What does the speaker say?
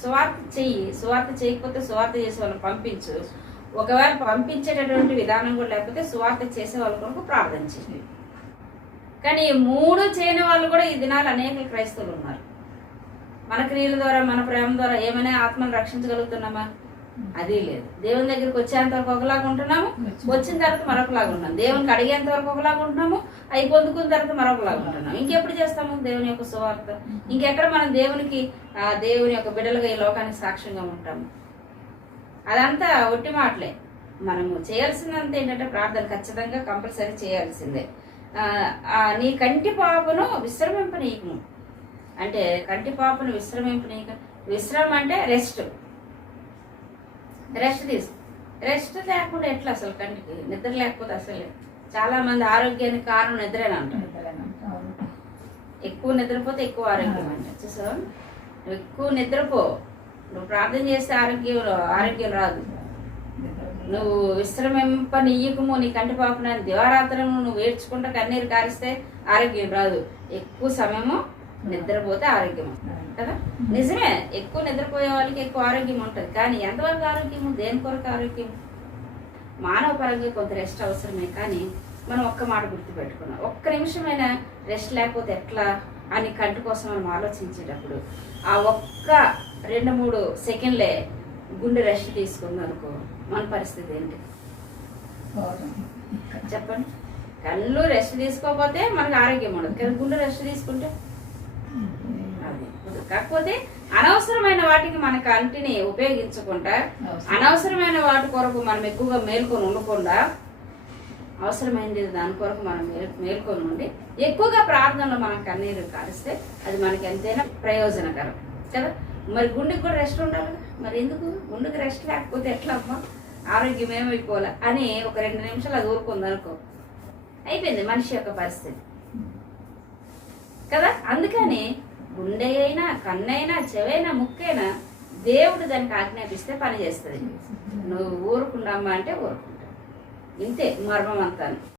సువార్త చెయ్యి సువార్త చేయకపోతే సువార్త చేసే వాళ్ళని పంపించు. ఒకవేళ పంపించేటటువంటి విధానం కూడా లేకపోతే సువార్త చేసే వాళ్ళ కొరకు ప్రార్థన చేయండి కానీ ఈ మూడు చేయని వాళ్ళు కూడా ఈ దినాలు అనేక క్రైస్తవులు ఉన్నారు. మన క్రియల ద్వారా మన ప్రేమ ద్వారా ఏమైనా ఆత్మను రక్షించగలుగుతున్నామా? అది లేదు. దేవుని దగ్గరికి వచ్చేంత వరకు ఒకలాగా ఉంటున్నాము వచ్చిన తర్వాత మరొకలాగా ఉంటున్నాం దేవునికి అడిగేంత వరకు ఒకలాగా ఉంటున్నాము అవి పొందుకున్న తర్వాత మరొకలాగా ఉంటున్నాం ఇంకెప్పుడు చేస్తాము దేవుని యొక్క సువార్త? ఇంకెక్కడ మనం దేవునికి ఆ దేవుని యొక్క బిడ్డలుగా ఈ లోకానికి సాక్ష్యంగా ఉంటాము? అదంతా ఒట్టి మాటలే. మనము చేయాల్సిందంతా ఏంటంటే ప్రార్థన ఖచ్చితంగా కంపల్సరీ చేయాల్సిందే. నీ కంటి పాపను విశ్రమింపనీయకు అంటే కంటి పాపను విశ్రమింపనీయక విశ్రమం అంటే రెస్ట్. రెస్ట్ తీసు రెస్ట్ లేకుండా ఎట్లా అసలు? కంటికి నిద్ర లేకపోతే అసలే. చాలా మంది ఆరోగ్యానికి కారణం నిద్రేనా అంటారు. ఎక్కువ నిద్రపోతే ఎక్కువ ఆరోగ్యం అంట చూసావా? నువ్వు ఎక్కువ నిద్రపో. నువ్వు ప్రార్థన చేస్తే ఆరోగ్యం ఆరోగ్యం రాదు. నువ్వు విశ్రమింప నీయకము నీ కంటి పాపన దివారాత్రము నువ్వు ఏడ్చుకుంటా కన్నీరు కారిస్తే ఆరోగ్యం రాదు. ఎక్కువ సమయము నిద్రపోతే ఆరోగ్యం కదా? నిజమే ఎక్కువ నిద్రపోయే వాళ్ళకి ఎక్కువ ఆరోగ్యం ఉంటుంది కానీ ఎంతవరకు ఆరోగ్యము దేని కొరకు ఆరోగ్యం? మానవ పరంగా కొంత రెస్ట్ అవసరమే కానీ మనం ఒక్క మాట గుర్తుపెట్టుకున్నాం. ఒక్క నిమిషమైనా రెస్ట్ లేకపోతే ఎట్లా అని కంటి కోసం మనం ఆలోచించేటప్పుడు ఆ ఒక్క రెండు మూడు సెకండ్లే గుండె రెస్ట్ తీసుకుంది అనుకో మన పరిస్థితి ఏంటి? చెప్పండి. కళ్ళు రెస్ట్ తీసుకోకపోతే మనకు ఆరోగ్యం ఉండదు కానీ గుండె రెస్ట్ తీసుకుంటే అది కాకపోతే అనవసరమైన వాటికి మన కంటిని ఉపయోగించకుండా అనవసరమైన వాటి కొరకు మనం ఎక్కువగా మేల్కొని ఉండకుండా అవసరమైనది దాని కొరకు మనం మేల్- మేల్కొని ఉండి ఎక్కువగా ప్రార్థనలో మనం కన్నీరు కారిస్తే అది మనకి ఎంతైనా ప్రయోజనకరం. కదా? మరి గుండెకి కూడా రెస్ట్ ఉండాలి. మరి ఎందుకు? గుండెకి రెస్ట్ లేకపోతే ఎట్లా అమ్మా ఆరోగ్యం ఏమైపోలే అని ఒక రెండు నిమిషాలు అది ఊరుకుంది అనుకో. అయిపోయింది మనిషి యొక్క పరిస్థితి. కదా? అందుకని గుండె అయినా కన్నైనా చెవైనా ముక్కైనా దేవుడు దానికి ఆజ్ఞాపిస్తే పని చేస్తుంది. నువ్వు ఊరుకుండమ్మా అంటే ఊరుకుంటా ఇంతే మర్మం అంతాను